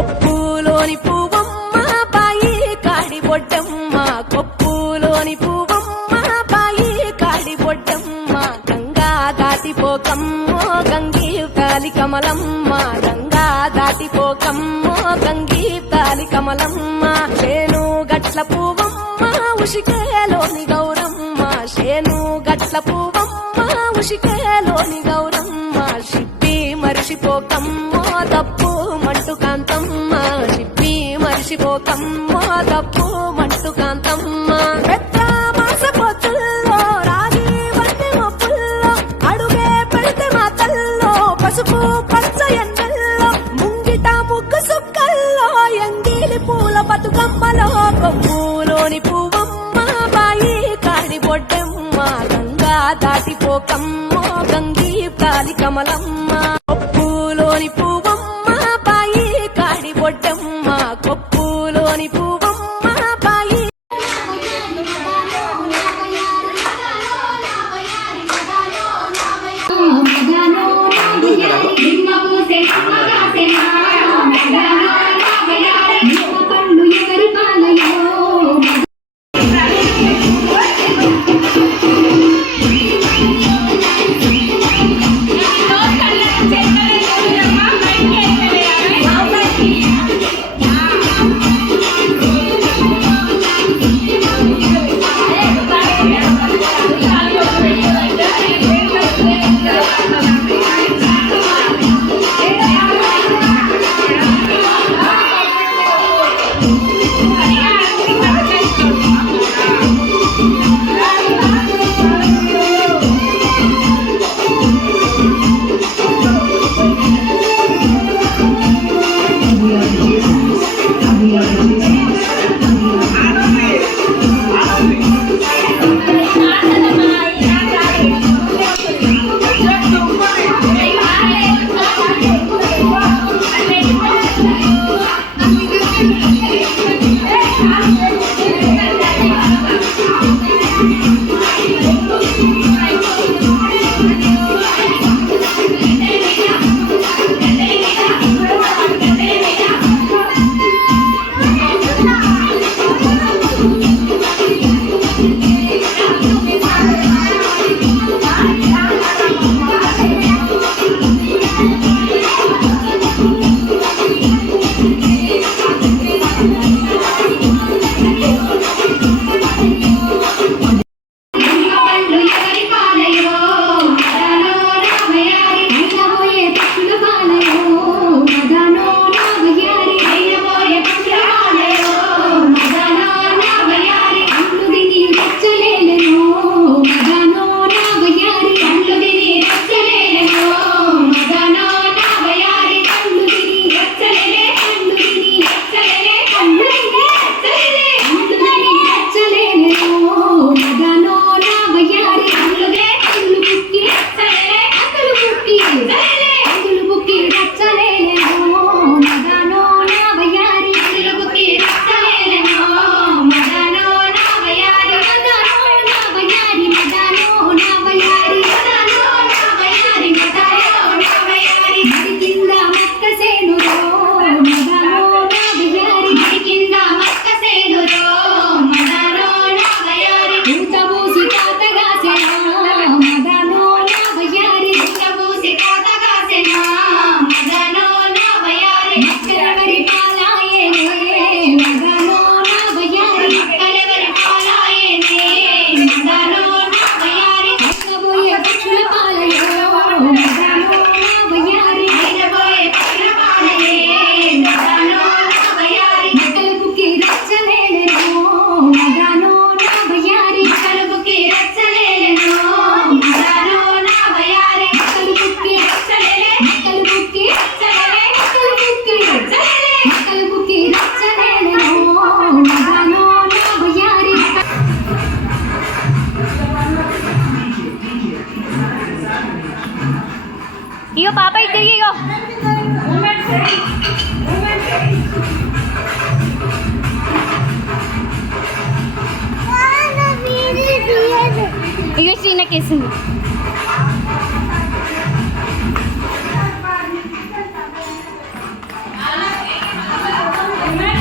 కొప్పులోని పువ్వమ్మ బాయి కాడి బొడ్డమ్మ కొప్పులోని పువ్వమ్మ బాయి కాడి బొడ్డమ్మ గంగా దాటిపోకమ్మో గంగీ తాలి కమలమ్మ గంగా దాటిపోకమ్మో గంగీ తాలి కమలమ్మ శేను గట్ల పువ్వమ్మ ఉషికేలోని గౌరమ్మ శేను గట్ల పువ్వమ్మ ఉషికేలోని గౌరమ్మ షిప్పి మరిషిపోకమ్మో తప్పు మంటు కాంతమ్మ షిప్పి మరిషిపోకమ్మో తప్పు మంటు కాంతమ్మ పెద్ద మాస పొత్తుల్లో రాగి వంటి మొప్పుల్లో అడుగే పెడితే మా తల్లో పసుపు పచ్చ ఎండల్లో ముంగిట ముగ్గు సుక్కల్లో ఎంగిలి పూల బతుకమ్మలో కొప్పులోని పువ్వమ్మ బాయి కాడి బొడ్డమ్మ గంగా దాటిపోకమ్మో గంగీ తాలి కమలమ్మ కొప్పులోని పువ్వమ్మ బాయి కాడి బొడ్డమ్మ కొప్పులోని పువ్వమ్మ బాయి ఇగో పాప ఇద్దరికి ఇగో ఇగో శ్రీనకేసింది. మేడం